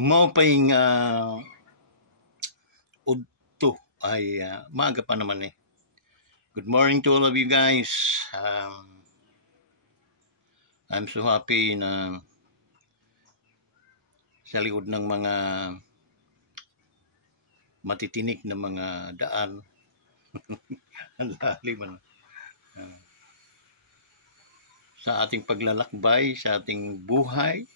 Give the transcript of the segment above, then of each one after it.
Mao pa'y udto ay maaga pa naman eh. Good morning to all of you guys. I'm so happy na sa likod ng mga matitinik na mga daan ang lalim sa ating paglalakbay, sa ating buhay.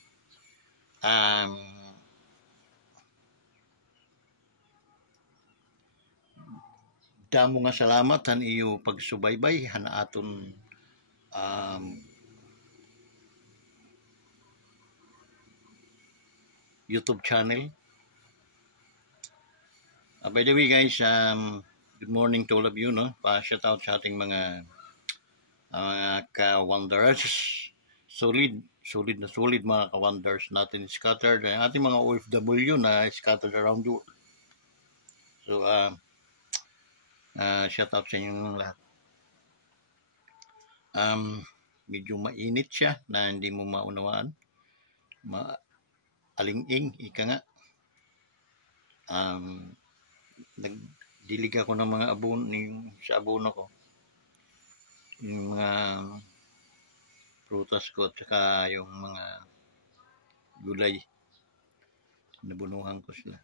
Damo nga salamat han iyo pagsubaybay han aton YouTube channel. By the way guys, good morning to all of you, no? Pa-shout out sa ating mga ka-wonders. Solid mga ka-wonders natin scattered. Ating mga OFW na scattered around the world. So, shout out sa inyong lahat. Medyo mainit siya na hindi mo maunawaan. Aling-ing, ika nga. Nagdilig ako ng mga sa abono ko. Yung mga prutas ko at saka yung mga gulay. Nabunuhan ko sila.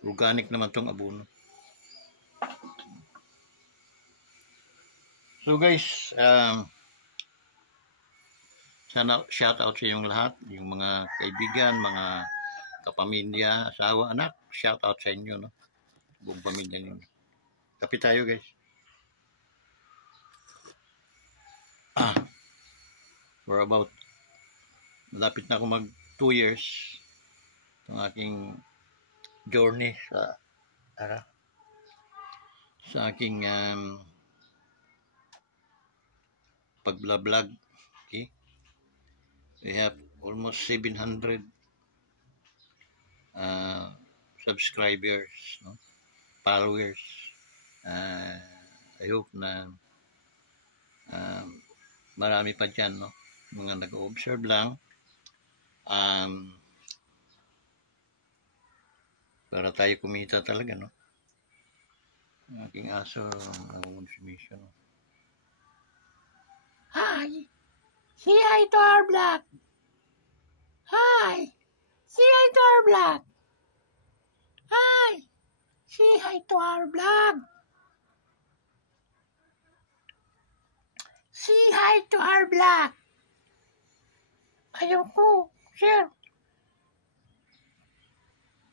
Organic naman tong abono. So guys, sana shout out sa inyong lahat, yung mga kaibigan, mga kapamilya, asawa, anak, shout out sa inyo, no? Buong pamilya ninyo. Kape tayo guys. For about malapit na ako mag 2 years itong aking journey sa aking pag-vlog. Okay, we have almost 700 subscribers, no? Followers. I hope na marami pa dyan, no? Mga nag-observe lang para tayo kumita talaga, no? Ang aking aso nag-consumption. Hi! Say hi to our vlog! Hi! Say hi to our vlog! Hi! Say hi to our vlog! Say hi to our vlog! Ayoko, sir.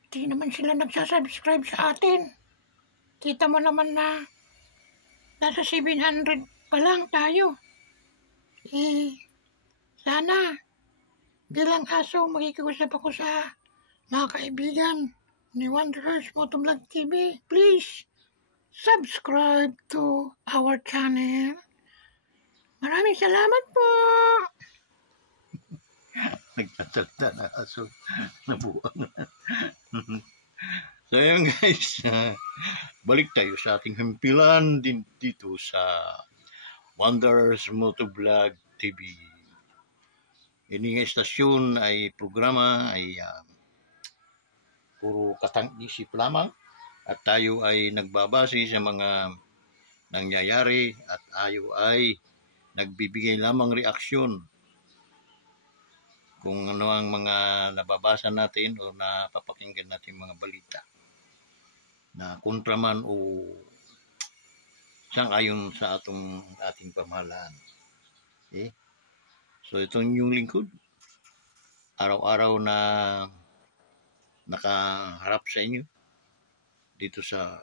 Di naman sila nagsasubscribe sa atin. Kita mo naman na nasa 700 pa lang tayo. Sana bilang aso makikiusap ako sa mga kaibigan ni Wanderers Motovlog TV. Please subscribe to our channel. Maraming salamat po. Nagtatalta na aso na buwang. So yun guys, balik tayo sa ating himpilan din dito sa Wanderers Motovlog TV. Ini nga istasyon ay programa ay puro katang-isip lamang at tayo ay nagbabase sa mga nangyayari at tayo ay nagbibigay lamang reaksyon kung ano ang mga nababasa natin o napapakinggan natin mga balita na kontraman o sang-ayon sa ating pamahalaan. Okay? So itong yung lingkod, araw-araw na nakaharap sa inyo dito sa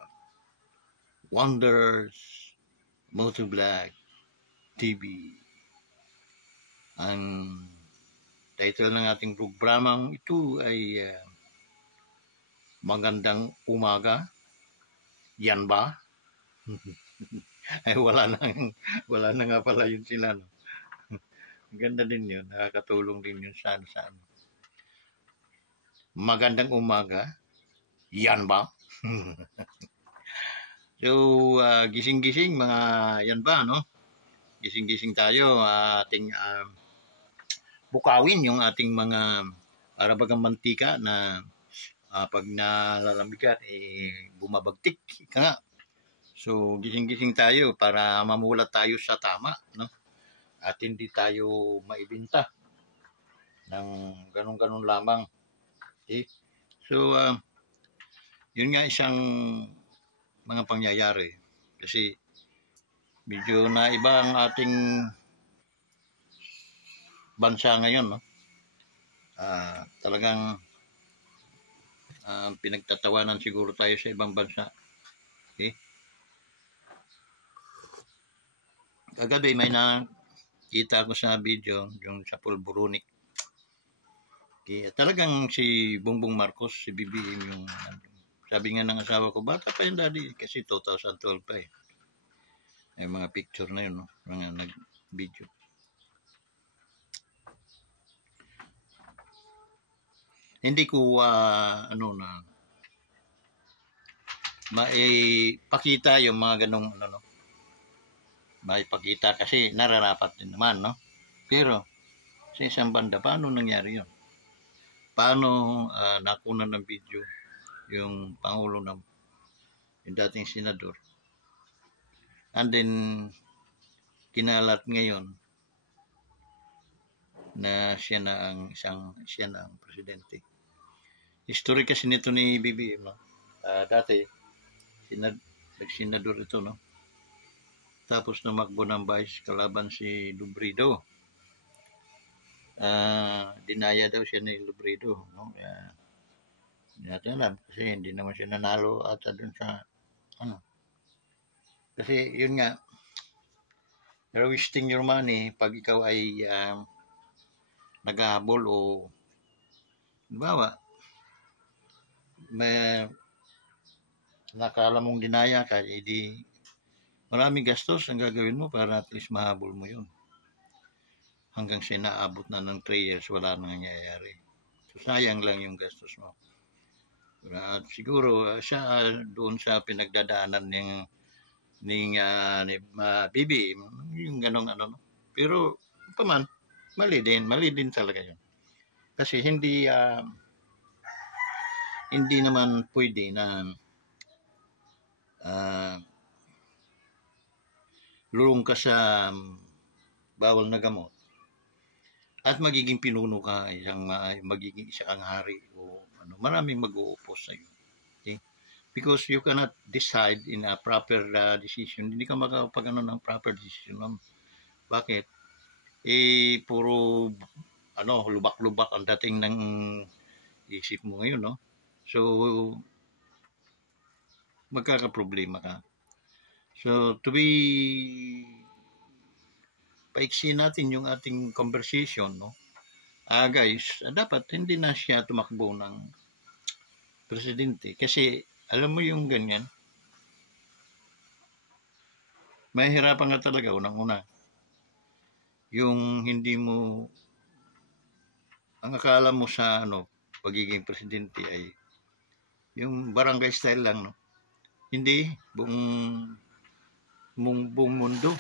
Wanderers Motovlog TV. Ang title ng ating programang ito ay Magandang Umaga. Yan ba? Ay wala na nga pala yun sila, no? Ganda din yun, nakakatulong din yun sa ano. Magandang umaga. Yan ba? So, gising-gising mga yan ba, no? Gising-gising tayo, ating bukawin yung ating mga arabagang mantika na pag nalalamigan, bumabagtik. Ika nga. So, gising-gising tayo para mamulat tayo sa tama, no? At hindi tayo maibinta ng ganun-ganun lamang. Okay? So, yun nga isang mga pangyayari. Kasi, medyo naiba ang ating bansa ngayon, no? Talagang pinagtatawanan siguro tayo sa ibang bansa. Okay? Kagabi may nakita ko sa video yung sa Pulburunik. Okay? Talagang si Bongbong Marcos, si BBM yung sabi nga ng asawa ko, bata pa yung daddy kasi 2012 pa eh. May mga picture na yun, no? Mga nag-video. Hindi ko maipakita yung mga ganong maipakita kasi nararapat din naman, no? Pero sa isang banda, paano nangyari yun? Paano nakunan ng video yung Pangulo ng yung dating senador? And then kinalat ngayon na siya na ang presidente. History kasi nito ni BBM, no? Dati nag-senador ito, no? Tapos namakbo ng vice kalaban si Lubredo. Dinaya daw siya ni Lubredo, no? Hindi natin alam kasi hindi naman siya nanalo at dun sa kasi yun nga, you're wasting your money pag ikaw ay naghahabol o bawa may nakala mong dinaya ka, edi maraming gastos ang gagawin mo para at least mahabol mo yun. Hanggang siya naabot na ng 3 years, wala nang nangyayari. So, sayang lang yung gastos mo. At siguro, siya doon sa pinagdadaanan ni BBM, yung ganong no? Pero, paman, mali din talaga yun. Kasi hindi naman pwede na lulong ka sa bawal na gamot at magiging pinuno ka, magiging isa kang hari o maraming mag-uupos sa iyo. Okay? Because you cannot decide in a proper decision. Hindi ka makakapag ng proper decision. Bakit? Puro lubak-lubak ang dating ng isip mo ngayon, no? So, magkakaproblema ka. So, to be paiksi natin yung ating conversation, no? Guys, dapat hindi na siya tumakbo ng presidente. Kasi, alam mo yung ganyan, mahirapan nga talaga unang-una. Yung hindi mo, ang akala mo sa pagiging presidente ay yung barangay style lang, no? Hindi, buong mundo.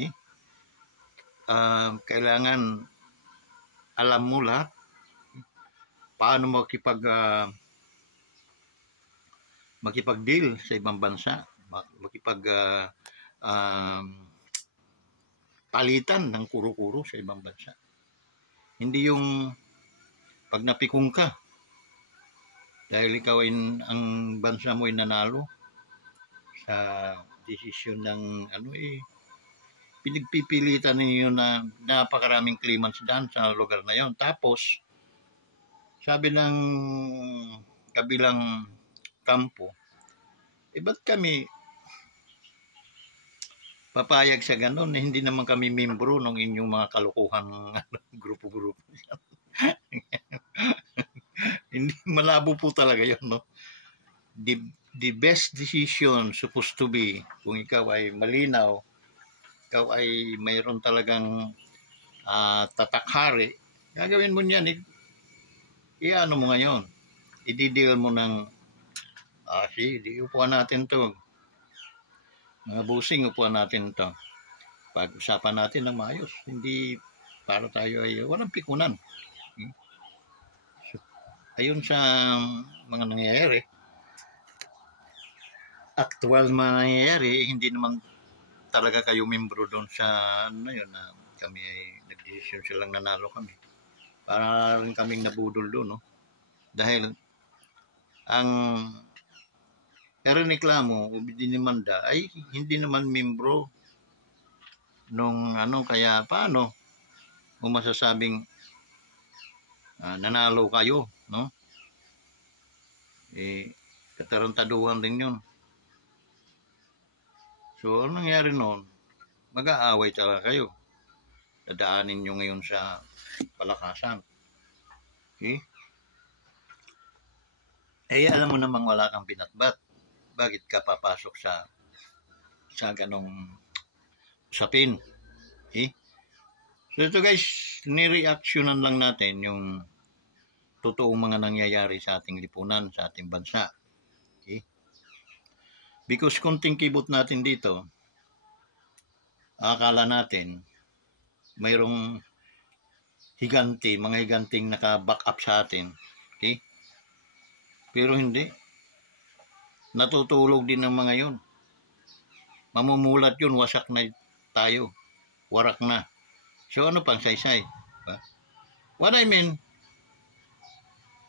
Eh? Kailangan alam mo lahat paano makipag-deal sa ibang bansa, palitan ng kuro-kuro sa ibang bansa. Hindi yung pag napikong ka dahil ikaw ang bansa mo ay nanalo sa desisyon ng pinagpipilitan ninyo na napakaraming claimants dyan sa lugar na yon. Tapos sabi ng kabilang kampo, ba't kami papayag sa ganon? Hindi naman kami membro ng inyong mga kalukuhang grupo-grupo. Hindi, malabo po talaga yun, no? The best decision supposed to be, kung ikaw ay malinaw, ikaw ay mayroon talagang tatakhari, gagawin mo niyan, ano mo ngayon, i-deal mo ng di upuan natin to, mga busing, upuan natin to, pag-usapan natin ng maayos, hindi para tayo ay walang pikunan. So, ayun sa mga nangyayari, actual nangyayari, hindi naman talaga kayo membro doon sa ano yun na kami ay nag-decision silang nanalo kami. Para rin kaming nabudol doon, no? Dahil ang reklamo o dinimanda ay hindi naman membro nung ano, kaya paano kung masasabing nanalo kayo, no? Katarantaduhan din yun. So, anong nangyari noon? Mag-aaway talaga kayo. Dadaanin nyo ngayon sa palakasan. Okay? Alam mo namang wala kang binatbat. Bakit ka papasok sa ganong usapin? Okay? So ito guys, nireactionan lang natin yung totoong mga nangyayari sa ating lipunan, sa ating bansa. Okay? Because kunting kibot natin dito, akala natin mayroong higanti, mga higanting naka-back up sa atin. Okay? Pero hindi. Natutulog din ng mga yun. Mamumulat yun, wasak na tayo. Warak na. So ano pang saysay? What I mean,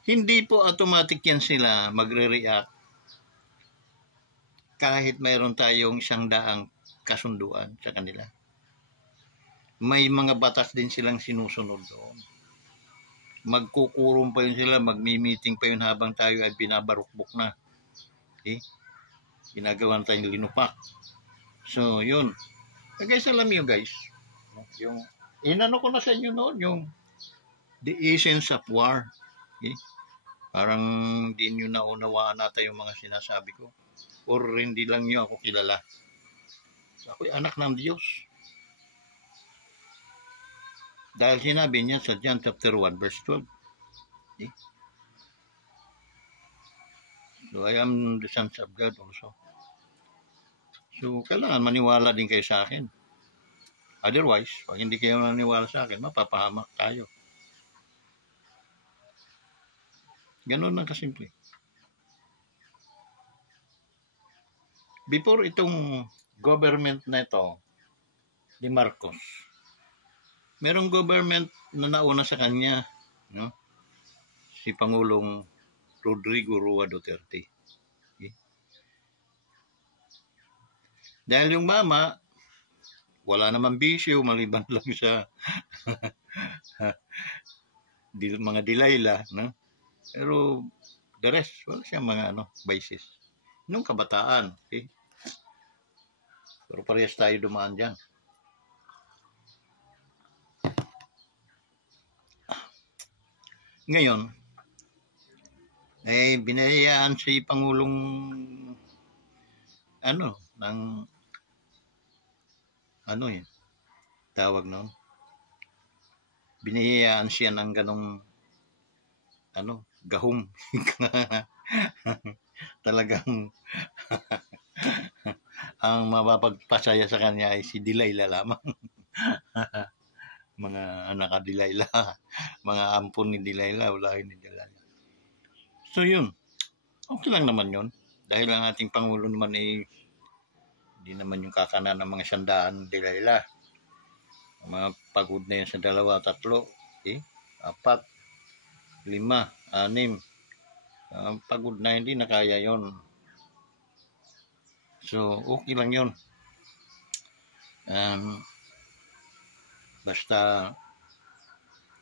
hindi po automatic yan sila magre-react kahit mayroon tayong 100 kasunduan sa kanila. May mga batas din silang sinusunod doon. Magkukurong pa yun sila, magmi-meeting pa yun habang tayo ay binabarukbok na. Okay? Ginagawa na tayong linupak. So, yun. Guys, alam nyo guys, yung inano ko na sa inyo noon, yung the essence of war. Okay? Parang hindi nyo naunawaan natin yung mga sinasabi ko. Or hindi lang nyo ako kilala. So, ako'y anak ng Diyos. Dahil sinabi niya sa John chapter 1 verse 12. Okay? So, I am the sons of God also. So, kailangan maniwala din kayo sa akin. Otherwise, pag hindi kayo naniwala sa akin, mapapahamak tayo. Ganun lang kasimple. Before itong government na ito, ni Marcos, merong government na nauna sa kanya, no? Si Pangulong Rodrigo Roa Duterte. Okay? Dahil yung mama, wala naman bisyo, maliban lang sa mga dilayla, no? Pero the rest, wala siyang mga vices. Nung kabataan, okay? Pero parehas tayo dumaan dyan. Ngayon, binayaan si Pangulong tawag noon. Binayaan siya ng ganong gahom. Talagang ang mapapagpasaya sa kanya ay si Dilayla lamang. Mga anak ni Dilayla, mga ampon ni Dilayla, wala ni Dilayla. So yun, okay lang naman yun. Dahil ang ating Pangulo naman ay hindi naman yung kakanan ng mga 100 Dilayla. Mga pagod na yun sa 2, 3, 4, 5, 6. Pagod na, hindi na kaya yun. So, okay lang yun. Basta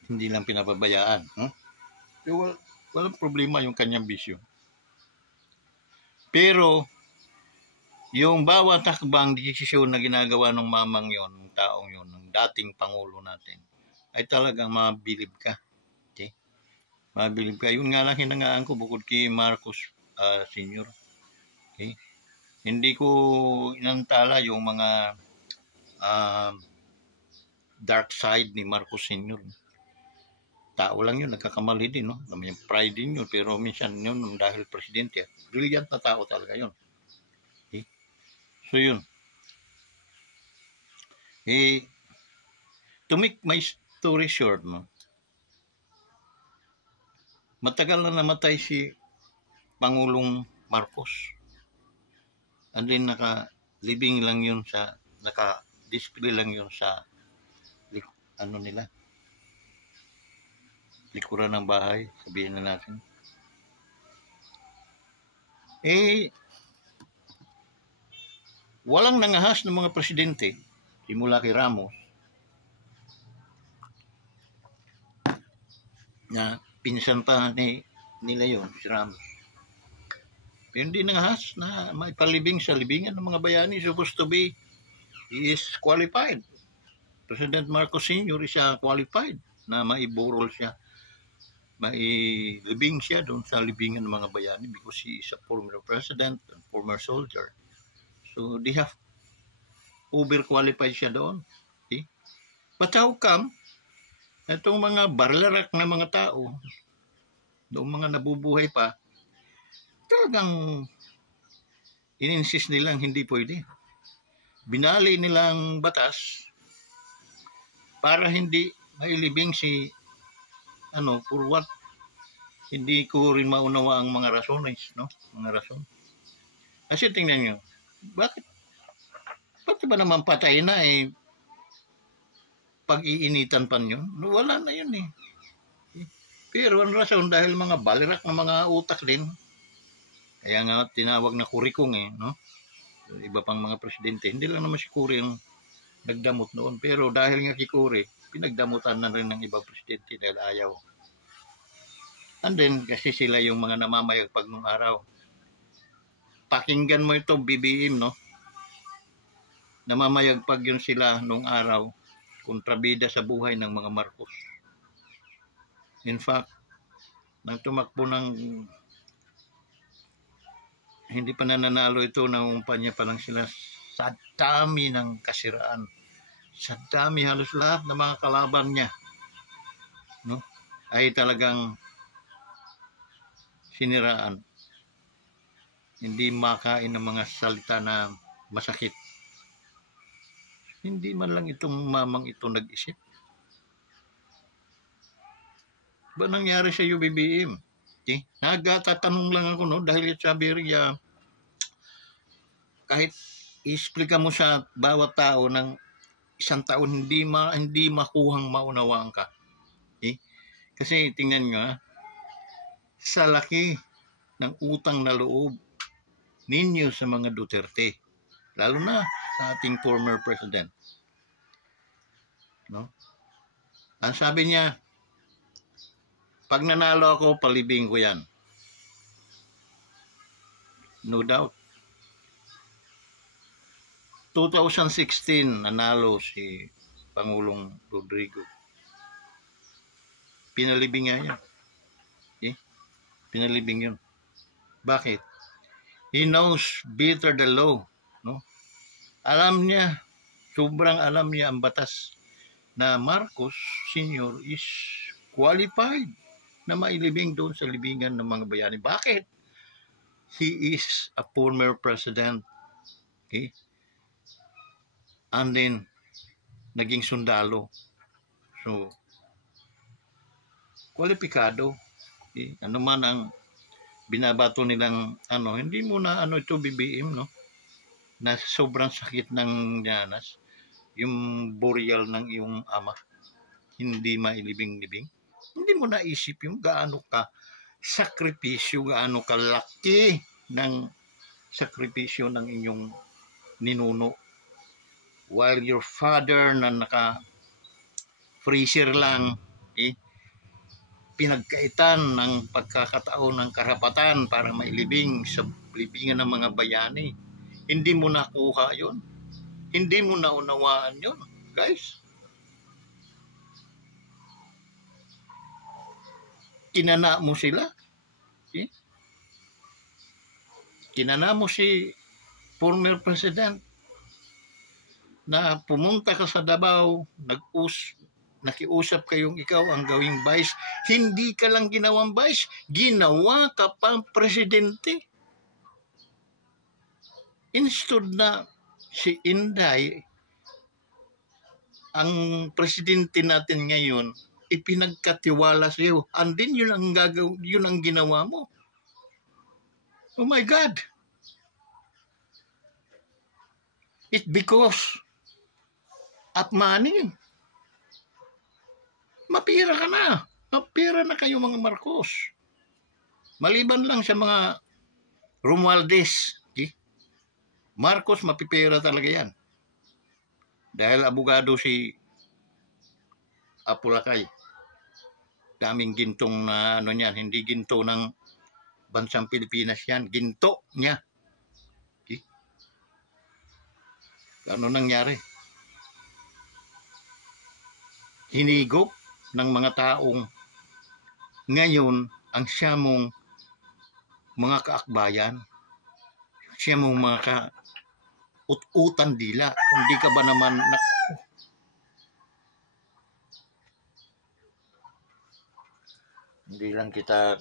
hindi lang pinapabayaan. Walang problema yung kanyang bisyo. Pero, yung bawat takbang desisyon na ginagawa ng mamang yon, ng taong yon, ng dating Pangulo natin, ay talagang mabilib ka. Okay? Mabilib ka. Yun nga lang hinangaan ko bukod kay Marcos Sr. Okay? Hindi ko inantala yung mga dark side ni Marcos Sr. Tao lang yun, nagkakamali din, no? May pride din yun, pero minsan yun, dahil presidente, brilliant na tao talaga yun. Okay? So yun. To make story short, no? Matagal na namatay si Pangulong Marcos. And then naka-living lang yun sa, naka-display lang yun sa, ano nila, likuran ng bahay, sabihin na natin. Walang nangahas ng mga presidente, simula kay Ramos, na pinsan pa nila yun, si Ramos. Pero hindi nangahas na maipalibing sa libingan ng mga bayani. Supposed to be, he is qualified. President Marcos Sr. is qualified na maiburol siya, mailibing siya doon sa libingan ng mga bayani because he is a former president and former soldier. So they have overqualified siya doon. Okay? But how come itong mga barlarak na mga tao, noong mga nabubuhay pa, talagang ininsist nilang hindi pwede. Binali nilang batas para hindi mailibing si for what? Hindi ko rin maunawa ang mga rasones, no? Mga rason. Kasi tingnan nyo, bakit ba naman patay na pag-iinitan pa yun? Wala na yun eh. Pero ang rason dahil mga balirak na mga utak din. Kaya nga tinawag na kurikong no? Iba pang mga presidente. Hindi lang naman si Kuri ang nagdamot noon. Pero dahil nga si Kuri, pinagdamutan na rin ng ibang presidente dahil ayaw. And then, kasi sila yung mga namamayagpag nung araw. Pakinggan mo ito, BBM, no? Namamayagpag yun sila nung araw, kontrabida sa buhay ng mga Marcos. In fact, nang tumakbo ng hindi pa nananalo ito, nangumpanya pa lang sila sa dami ng kasiraan. Sa dami, halos lahat ng mga kalaban niya, no? Ay talagang siniraan. Hindi makain ng mga salita na masakit. Hindi man lang itong mamang ito nag-isip. Ba nangyari sa UBBM? Okay? Nagtatanong lang ako, no? Dahil sabi rin, kahit i-explica mo sa bawat tao ng isang taon, hindi makuhang maunawaan ka. Okay? Kasi tingnan nyo, sa laki ng utang na loob ninyo sa mga Duterte, lalo na sa ating former president, no? Ang sabi niya, pag nanalo ako, palibing ko yan. No doubt. 2016, nanalo si Pangulong Rodrigo. Pinalibing nga yan. Okay? Pinalibing yun. Bakit? He knows better the law. No? Alam niya, sobrang alam niya ang batas na Marcos Sr. is qualified na mailibing doon sa libingan ng mga bayani. Bakit? He is a former president. Okay? And then, naging sundalo. So, kwalipikado. Okay? Ano man ang binabato nilang, hindi mo na ito BBM, no? Na sobrang sakit ng danas, yung burial ng iyong ama, hindi mailibing-libing. Hindi mo naisip yung gaano ka sakripisyo, gaano ka laki ng sakripisyo ng inyong ninuno. While your father na naka-freezer lang, pinagkaitan ng pagkakataon ng karapatan para mailibing sa libingan ng mga bayani. Hindi mo nakuha yon. Hindi mo naunawaan yon, guys. Kinana mo sila. Okay? Kinana mo si former president na pumunta ka sa Davao, nakiusap kayong ikaw ang gawing vice. Hindi ka lang ginawang vice, ginawa ka pang presidente. Instead na si Inday ang presidente natin ngayon, ipinagkatiwala sa iyo. And then yun ang ginawa mo. Oh my God. It's because of money. Mapira ka na. Mapira na kayo mga Marcos. Maliban lang sa mga Romualdez. Marcos, mapipira talaga yan. Dahil abogado si Apulakay. Daming gintong na niyan. Hindi ginto ng bansang Pilipinas yan. Ginto niya. Ano nangyari? Hinigop ng mga taong ngayon ang siya mong mga kaakbayan, siya mong mga ut-utan dila. Hindi ka ba naman hindi lang kita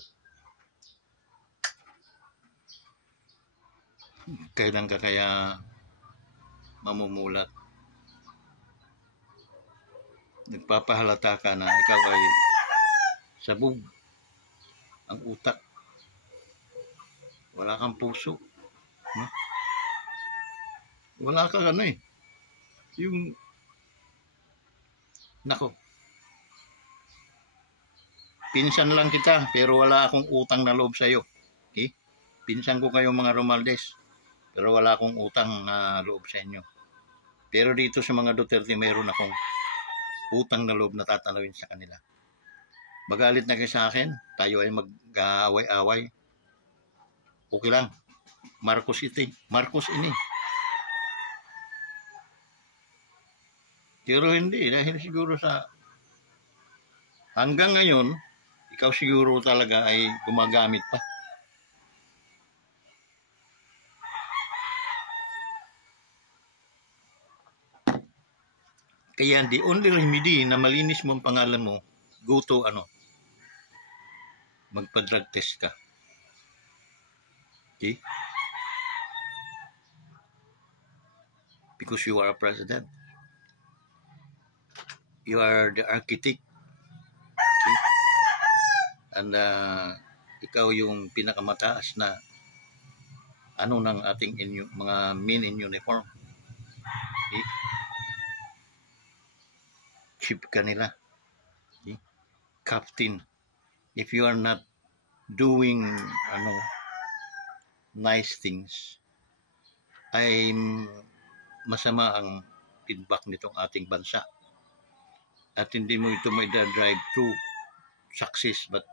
kailan ka kaya mamumulat. Nagpapahalata ka na ikaw ay sabog ang utak. Wala kang puso. Wala kang yung nako. Pinsan lang kita pero wala akong utang na loob sa iyo. Okay? Pinsan ko kayo mga Romualdez pero wala akong utang na loob sa inyo. Pero dito sa mga Duterte mayroon akong utang na loob na tatanawin sa kanila. Magalit na kayo sa akin, tayo ay mag-away-away. Okay lang. Marcos ini. Pero hindi, dahil siguro sa hanggang ngayon, ikaw siguro talaga ay gumagamit pa. Kaya the only remedy na malinis mo ang pangalan mo, go to magpa-drug test ka. Okay? Because you are a president. You are the architect. Okay? And ikaw yung pinakamataas na ng ating mga men in uniform. Okay? Chief ka nila. Okay? Captain. If you are not doing nice things, ay masama ang feedback nitong ating bansa. At hindi mo ito may drive to success, but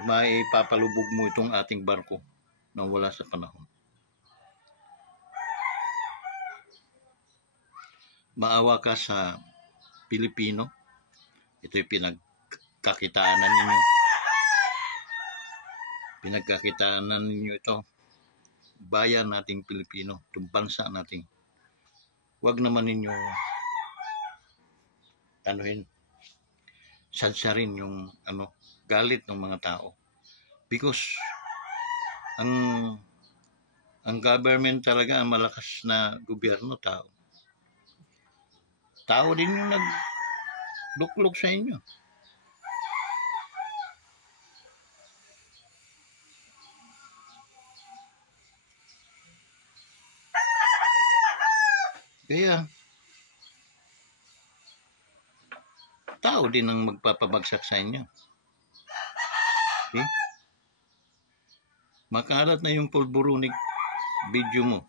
maipapalubog mo itong ating barko nang wala sa panahon. Maawa ka sa Pilipino. Ito'y pinagkakitaanan ninyo. Pinagkakitaanan ninyo ito. Bayan nating Pilipino, itong bansa nating. Huwag naman ninyo sansarin yung galit ng mga tao. Because ang government talaga, ang malakas na gobyerno, tao. Tao din yung nagluklok sa inyo. Kaya tao din ang magpapabagsak sa inyo. Okay? Makalat na yung pulburunig video mo.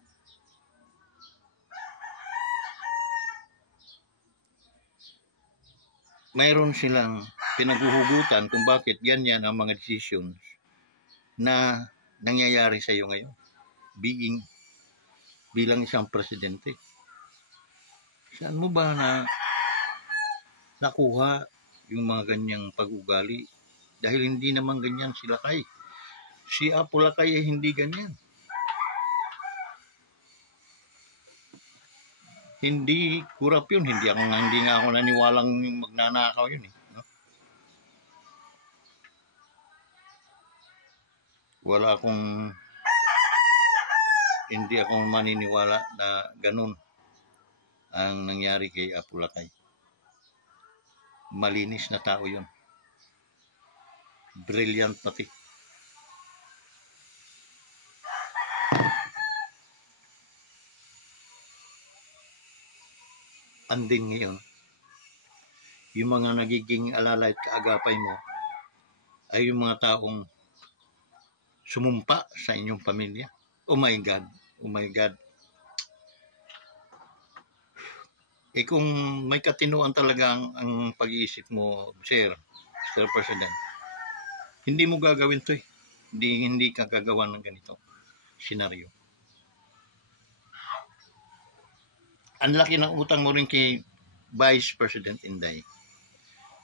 Mayroon silang pinaghuhugutan kung bakit ganyan ang mga decisions na nangyayari sa iyo ngayon. Bilang isang presidente. Saan mo ba nakuha yung mga ganyang pag-ugali? Dahil hindi naman ganyan si Lakay. Si Apulakay ay hindi ganyan. Hindi kurap yun. Hindi nga ako naniwalang magnanakaw yun. Hindi ako maniniwala na ganun ang nangyari kay Apo Lakay. Malinis na tao yun. Brilliant pati. Anding ngayon, yung mga nagiging alala at kaagapay mo ay yung mga taong sumumpa sa inyong pamilya. Oh my God. Oh my God. Kung may katinuan talaga ang pag-iisip mo, Sir, Mr. President, hindi mo gagawin to eh. Hindi ka gagawa ng ganito senaryo. Ang laki ng utang mo rin kay Vice President Inday.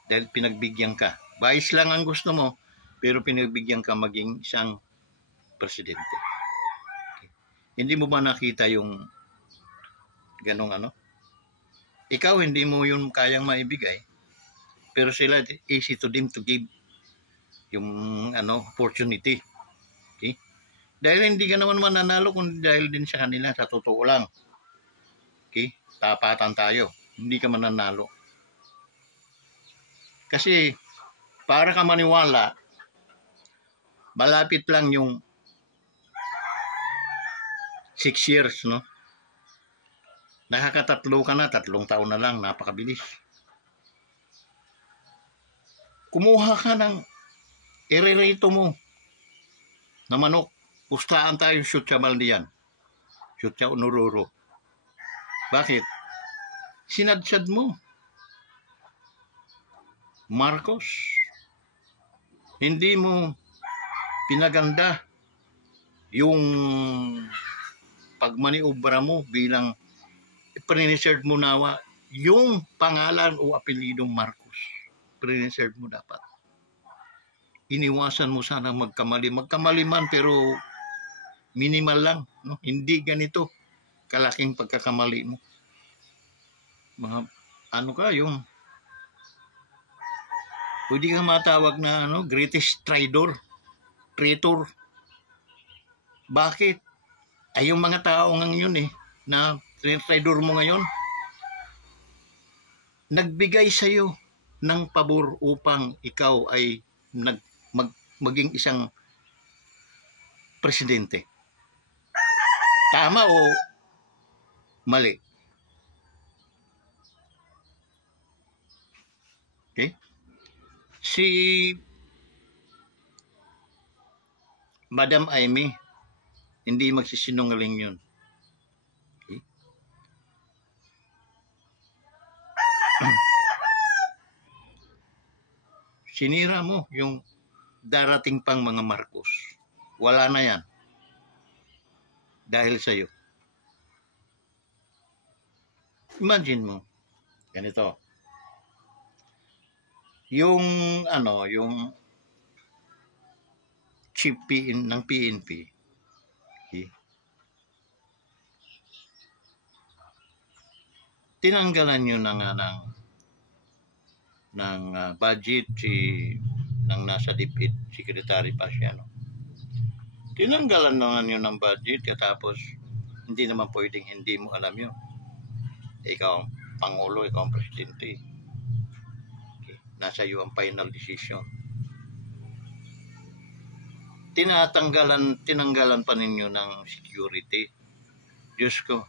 Dahil pinagbigyan ka. Vice lang ang gusto mo, pero pinagbigyan ka maging isang presidente. Okay. Hindi mo ba nakita yung ganong ano? Ikaw hindi mo yun kayang maibigay, pero sila easy to them to give yung opportunity. Okay? Dahil hindi ka naman mananalo kundi dahil din sa kanila, sa totoo lang. Okay? Tapatan tayo. Hindi ka mananalo. Kasi para ka maniwala, malapit lang yung 6 years, no? Nakakatatlo ka na, 3 taon na lang, napakabilis. Kumuha ka ng irerito mo na manok. Pustahan tayo Syutya Baldiyan. Syutya Unururo. Bakit? Sinadsad mo. Marcos, hindi mo pinaganda yung pagmaniobra mo bilang pre-reserve mo nawa yung pangalan o apelidong Marcos. Pre-reserve mo dapat. Iniwasan mo sana magkamali. Magkamali man pero minimal lang. No? Hindi ganito kalaking pagkakamali mo. Mga yung pwede ka matawag na greatest traitor. Bakit? Ay yung mga tao ngayon na traitor mo ngayon, nagbigay sa'yo ng pabor upang ikaw ay maging isang presidente. Tama o mali? Okay? Si Madam Amy, hindi magsisinungaling yun. Okay? Sinira mo yung darating pang mga Marcos. Wala na yan. Dahil sa'yo. Imagine mo, ganito. Yung chief ng PNP, okay? Tinanggalan nyo ng budget ng nasa DepEd Secretary Pasiano. Tinanggalan naman nyo ng budget tapos hindi naman pwedeng hindi mo alam yun. Ikaw ang Pangulo, ikaw ang Presidente. Okay. Nasa iyo ang final decision. Tinanggalan pa ninyo ng security. Diyos ko,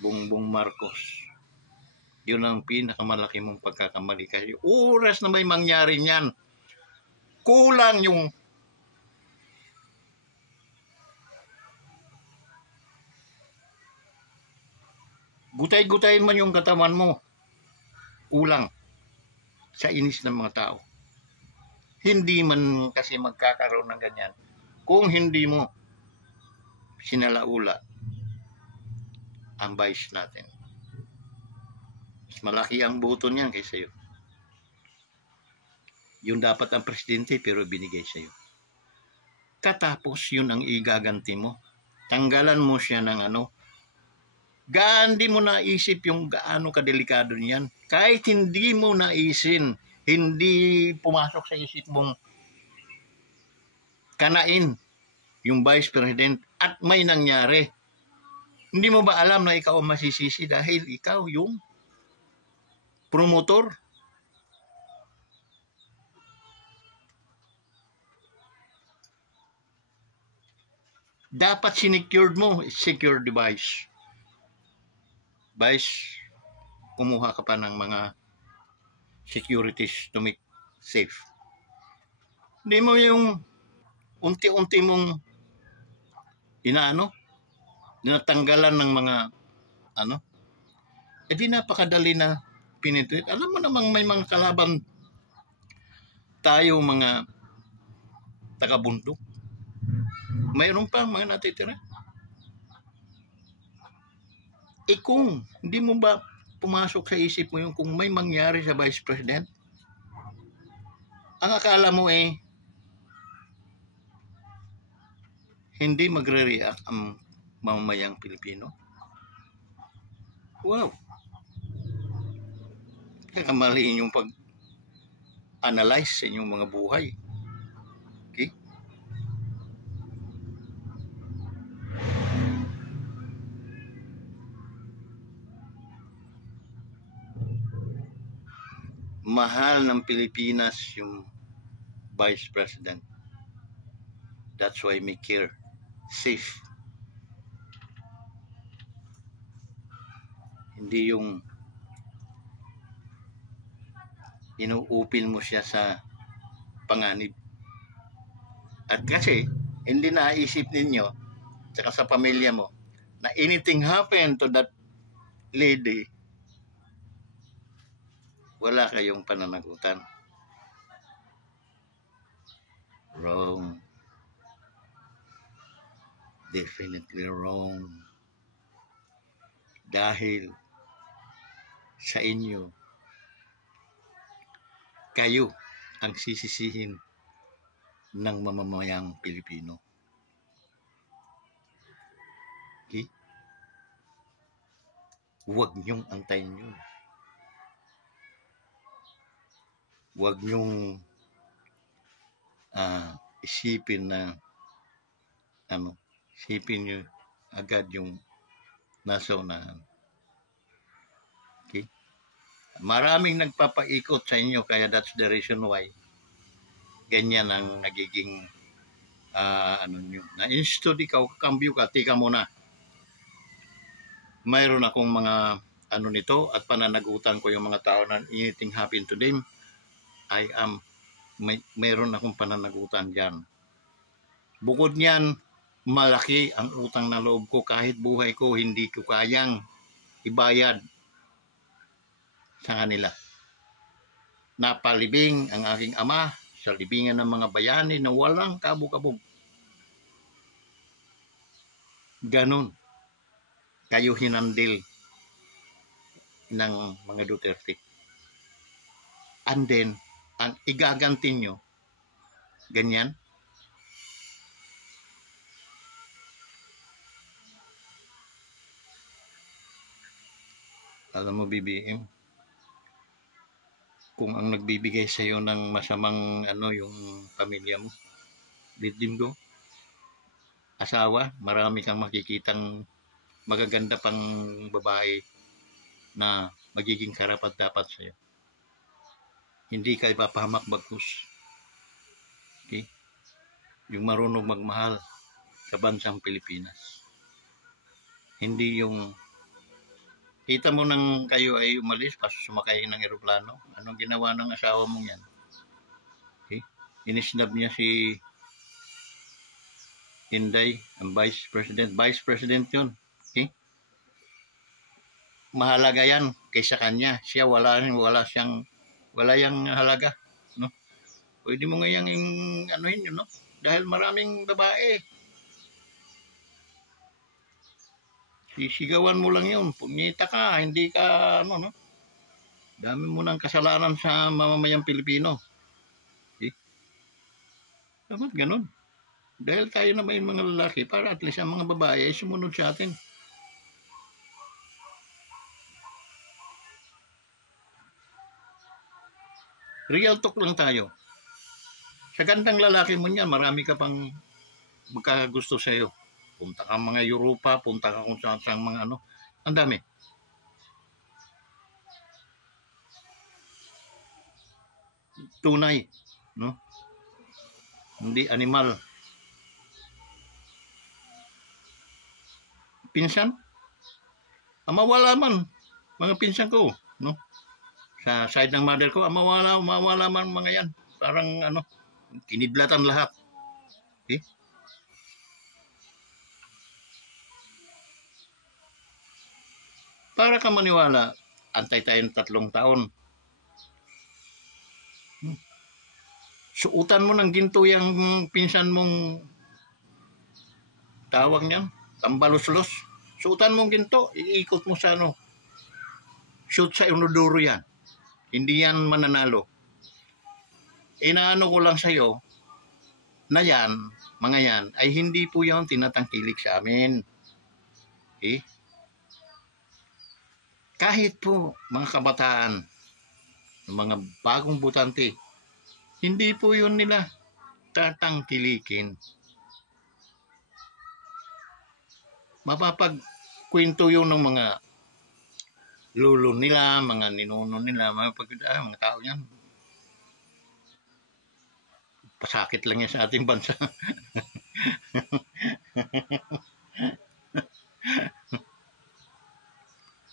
Bongbong Marcos. Yun ang pinakamalaki mong pagkakamali. Kasi oras na may mangyari niyan, kulang yung gutay-gutayin man yung katawan mo. Kulang sa inis ng mga tao. Hindi man kasi magkakaroon ng ganyan kung hindi mo sinalaula ang vice natin. Mas malaki ang boto niyan kaysa iyo. Yung dapat ang presidente pero binigay sa iyo. Katapos yun ang igaganti mo. Tanggalan mo siya ng Hindi mo naisip yung gaano kadelikado niyan. Kahit hindi mo naisin, hindi pumasok sa isip mong kanain yung Vice President at may nangyari. Hindi mo ba alam na ikaw ang masisisi dahil ikaw yung promotor? Dapat sinecured mo, secure device. Vice, kumuha ka pa ng mga securities to make safe. Hindi mo yung unti-unti mong natanggalan ng mga di napakadali na pinitreat. Alam mo namang may mga kalaban tayo mga taga-bundok. Mayroon pang mga natitira. Kung hindi mo ba pumasok sa isip mo yung kung may mangyari sa Vice President, ang akala mo hindi magre-react ang mamamayang Pilipino? Wow! Kaya maliin yung pag-analyze sa inyong mga buhay. Okay? Mahal ng Pilipinas yung Vice President. That's why may care. Safe. Hindi yung inuupil mo siya sa panganib. At kasi, hindi naisip ninyo, tsaka sa pamilya mo, na anything happen to that lady, wala kayong pananagutan. Wrong. Definitely wrong. Dahil sa inyo, kayo ang sisisihin ng mamamayang Pilipino. Okay? Huwag niyong antayin yun. Huwag niyong isipin na isipin niyo agad yung nasa unahan. Okay? Maraming nagpapaikot sa inyo, kaya that's the reason why ganyan ang nagiging nyo. Na-instead ikaw, kakambyo ka, tika muna. Mayroon akong mga nito at pananagutan ko yung mga tao na anything happen to them, mayroon akong pananagutan dyan. Bukod niyan, malaki ang utang na loob ko. Kahit buhay ko, hindi ko kayang ibayad sa kanila. Napalibing ang aking ama sa libingan ng mga bayani na walang kabog-kabog. Ganon kayo hinandil ng mga Duterte. And then, ang igaganti nyo, ganyan. Alam mo, BBM, kung ang nagbibigay sa iyo ng masamang yung pamilya mo, bidim ko, asawa, marami kang makikitang magaganda pang babae na magiging karapat-dapat sa iyo. Hindi ka ipapahamak bagkus. Okay? Yung marunong magmahal sa bansang Pilipinas. Hindi yung kita mo nang kayo ay umalis, sumakay ng eroplano. Anong ginawa ng asawa mong yan? Okay? Inisnab niya si Inday, ang Vice President. Vice President yun. Okay? Mahalaga yan kaysa kanya. Siya wala yang halaga. No? Pwede mo ngayang yun, no? Dahil maraming babae. Sisigawan mo lang yun. Punyeta ka, hindi ka, no? Dami mo ng kasalanan sa mamamayang Pilipino. Okay? Dapat ganun. Dahil tayo na may mga lalaki, para at least ang mga babae ay sumunod sa atin. Real talk lang tayo. Sa gandang lalaki mo niyan, marami ka pang magkakagusto sa'yo. punta ka mga Europa, punta ka kung saan saan mga ano. Ang dami. Tunay, no? Hindi animal. Pinsan, mawala man mga pinsan ko, no? Sa side ng mother ko, mawala man mga yan. Parang ano, kinidlatan lahat. Okay? Para ka maniwala, antay tayo ng 3 taon. Suutan mo ng ginto yung pinsan mong tawag niyan, tambalos-los. Suutan mong ginto, iikot mo sa ano. Shoot sa inodoro yan. Hindi yan mananalo. Inaano ko lang sa'yo na yan, mga yan, ay hindi po yan tinatangkilik sa amin. Okay? Kahit po mga kabataan, mga bagong butante, hindi po yun nila tatangkilikin. Mapapagkwento yun ng mga lolo nila, mga ninuno nila, mga tao yan. Pasakit lang yan sa ating bansa.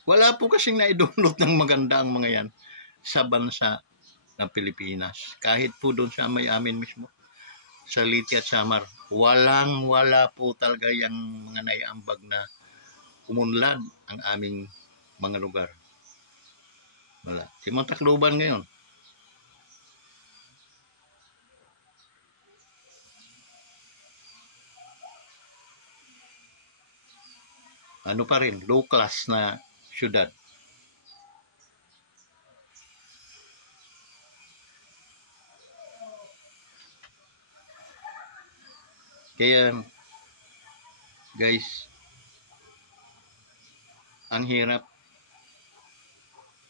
Wala po kasing naidulot ng maganda ang mga yan sa bansa ng Pilipinas. Kahit po doon sa may amin mismo, sa Liti at Samar, wala po talaga yung mga naiambag na umunlad ang aming mga lugar. Wala. Si Tacloban ngayon, ano pa rin, low class na syudad. Kaya, guys, ang hirap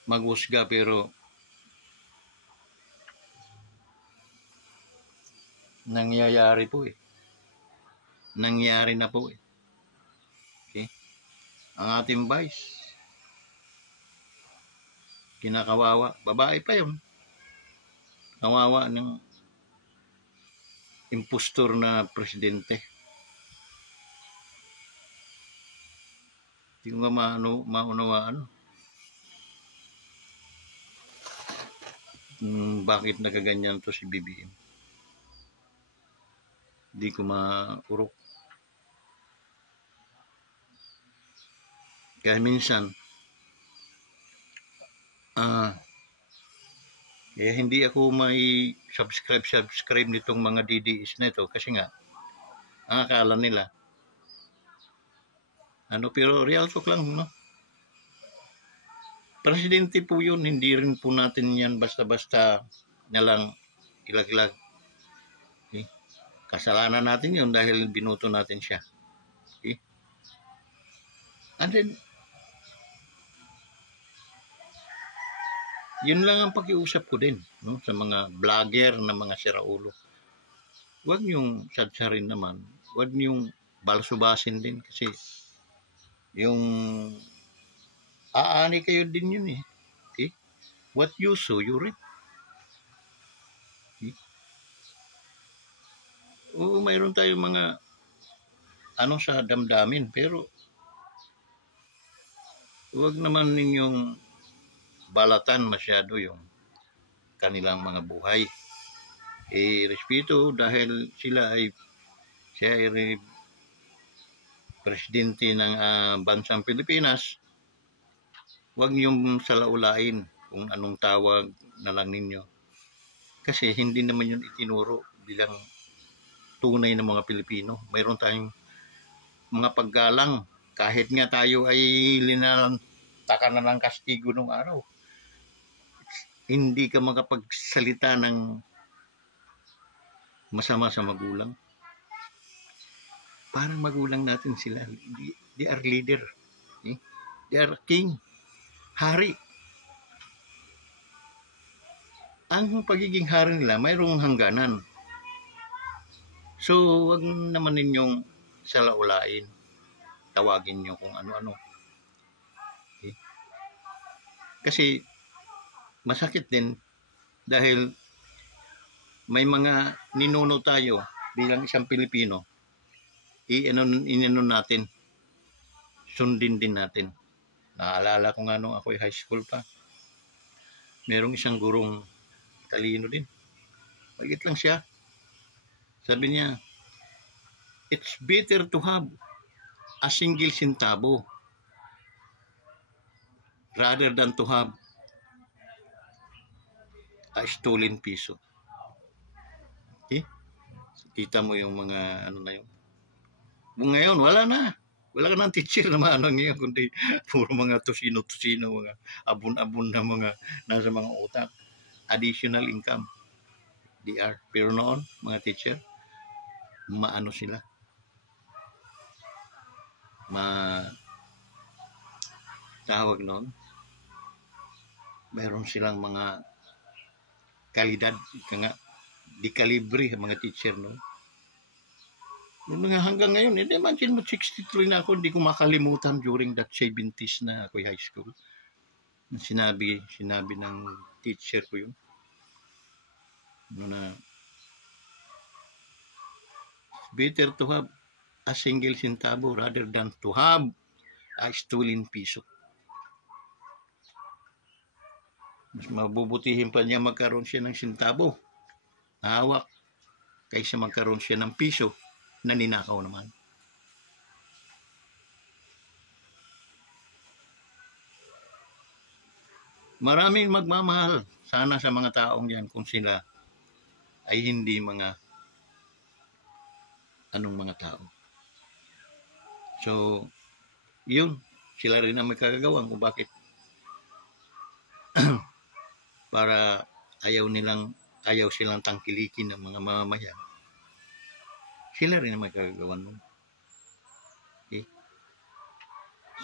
maghusga pero nangyayari po eh. Nangyari na po eh. Okay? Ang ating vice, kinakawawa. Babae pa yun. Kawawa ng impostor na presidente. Hindi ko nga maunawaan. Bakit nagaganyan to si BBM? Hindi ko maurok. Kaya minsan, hindi ako may subscribe nitong mga DDS na ito kasi nga, ang akala nila, pero real talk lang, no? Presidente po yun, hindi rin po natin yan basta-basta na lang ilag-ilag. Okay? Kasalanan natin yun dahil binuto natin siya. Okay? And then, yun lang ang pakiusap ko din, no? Sa mga vlogger na mga siraulo. Huwag niyong sadsarin naman. Huwag niyong balsubasin din kasi yung aani kayo din yun eh. Okay? What you sow, you reap. Okay? Oo, mayroon tayong mga sa damdamin, pero huwag naman ninyong balatan masyado yung kanilang mga buhay. Respeto dahil siya ay presidente ng bansang Pilipinas. Huwag niyong salaulain kung anong tawag na lang ninyo. Kasi hindi naman yun itinuro bilang tunay na mga Pilipino. Mayroon tayong mga paggalang. Kahit nga tayo ay linalantaka na ng kastigo nung araw. Hindi ka makapagsalita ng masama sa magulang. Parang magulang natin sila. They are leader. Okay? They are king. Hari. Ang pagiging hari nila, mayroong hangganan. So, wag naman ninyong salaulain. Tawagin nyo kung ano-ano. Okay? Kasi masakit din dahil may mga ninuno tayo bilang isang Pilipino. Inano natin, sundin din natin. Naalala ko nga nung ako'y high school pa, merong isang gurong talino din. Magit lang siya. Sabi niya, it's better to have a single centavo rather than to have a stolen piso. Okay? Kita mo yung mga ano na yun. Ngayon, wala na. Wala ka ng teacher na maano ngayon, kundi puro mga tusino-tusino, mga abun-abun na mga nasa mga utak. Additional income. DR. Pero noon, mga teacher, maano sila. Tawag noon, mayroon silang mga kalidad, di kalibre mga teacher noon. Hanggang ngayon, imagine mo 63 na ako, hindi ko makalimutan during that 70s na ako high school. Sinabi ng teacher ko yun. Na better to have a single centavo rather than to have a stolen piso. Mas mabubutihin pa niya magkaroon siya ng centavo na hawak kaysa magkaroon siya ng piso na ninakaw naman. Maraming magmamahal sana sa mga taong yan kung sila ay hindi mga anong mga tao. So, yun, sila rin ang may kagagawan kung bakit para ayaw silang tangkilikin ng mga mamamayan. Sila rin ang may kagagawan nun. Okay?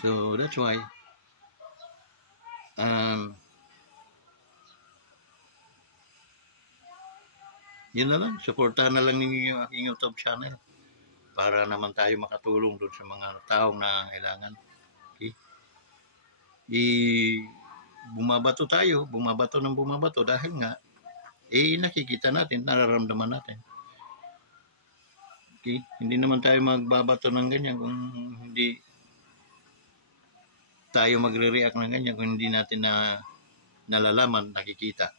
So, that's why yun na lang, supportahan na lang ninyo yung aking YouTube channel para naman tayo makatulong doon sa mga taong nangangailangan. Okay? Bumabato dahil nga nakikita natin, nararamdaman natin. Okay? Hindi naman tayo magbabato ng ganyan kung hindi tayo magre-react ng ganyan, kung hindi natin nalalaman, nakikita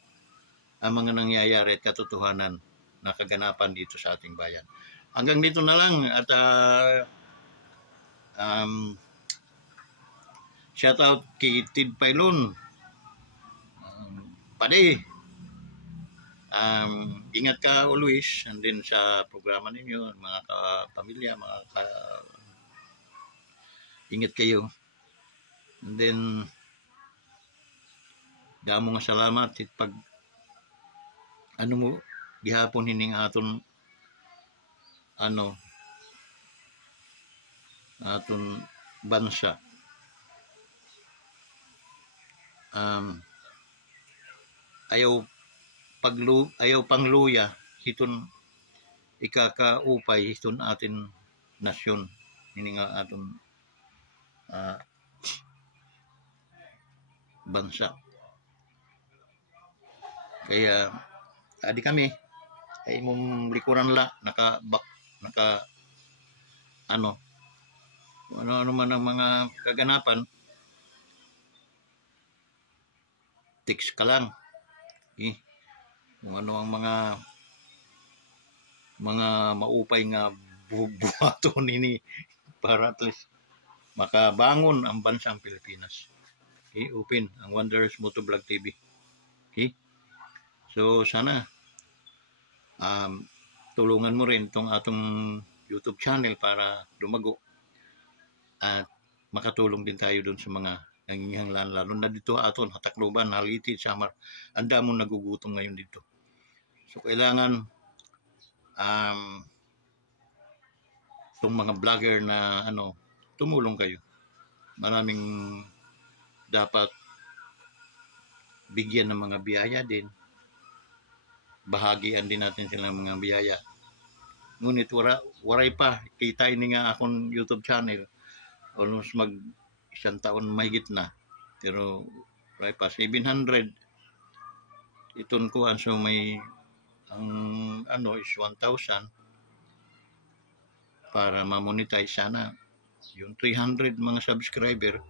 ang mga nangyayari at katotohanan na kaganapan dito sa ating bayan. Hanggang dito na lang at shout out kay Tid Pailon. Pade, ingat ka always and din sa programa ninyo, mga kapamilya, ingat kayo. And then damo nga salamat pag gihapon hining aton bansa. Ayaw pangluya hiton ikakaupay hiton atin nasyon hining aton bansa. Kaya adi kami ay mong likuran ano man ang mga kaganapan, text ka lang. Okay? Kung ano ang mga maupay nga buhato nini para at least makabangon ang bansang Pilipinas. Okay? Open ang Wanderers Motovlog TV. Okay? So sana tulungan mo rin itong atong YouTube channel para lumago at makatulong din tayo doon sa mga nangingihanglan, lalo na dito aton Hatakloban, Haliti, Samar. Ang damong nagugutom ngayon dito. So kailangan itong mga vlogger na tumulong kayo. Maraming dapat bigyan ng mga biyaya din. Bahagian din natin sila ng mga biyaya ngunit waray pa kita ini nga akong YouTube channel almost mag isang taon mahigit na, pero waray pa 700 iton ko so may ang ano is 1,000 para ma-monetize sana yung 300 mga subscriber.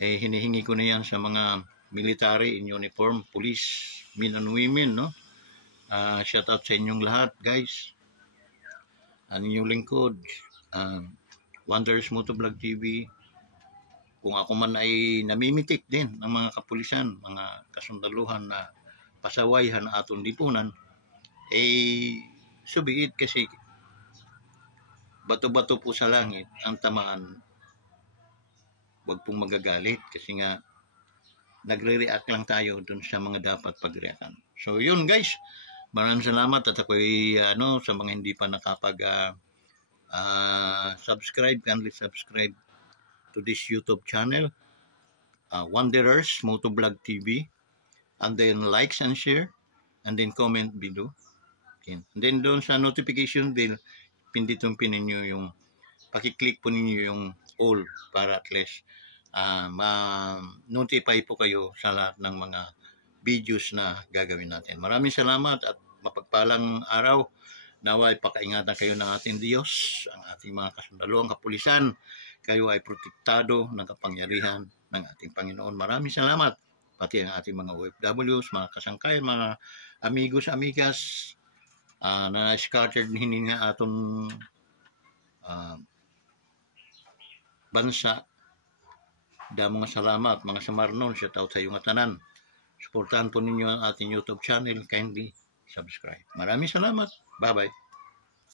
Hinihingi ko na yan sa mga military in uniform, police, men and women, no? Shout out sa inyong lahat, guys. Ang inyong lingkod, Wonders Motovlog TV. Kung ako man ay namimitik din ng mga kapulisan, mga kasundaluhan na pasawayhan aton lipunan, subiit kasi bato-bato po sa langit ang tamaan. Huwag pong magagalit kasi nga nagre-react lang tayo dun sa mga dapat pag-reactan. So yun guys, maraming salamat at ako'y sa mga hindi pa nakapag subscribe, kindly subscribe to this YouTube channel, Wanderers Motovlog TV, and then likes and share, and then comment below. Okay. And then doon sa notification bell, pindutin ninyo yung, pakiclick po ninyo yung all para at least ma-notify po kayo sa lahat ng mga videos na gagawin natin. Maraming salamat at mapagpalang araw. Naway pakaingatan kayo ng ating Diyos, ang ating mga kasundalo, ang kapulisan. Kayo ay protektado ng kapangyarihan ng ating Panginoon. Maraming salamat. Pati ang ating mga OFWs, mga kasangkay, mga amigos, amigas, na scattered hininga aton bansa. Damo nga salamat mga samarnon, shout out sa iyong tanan. Suportahan po ninyo ang ating YouTube channel, kindly subscribe. Maraming salamat. Bye bye.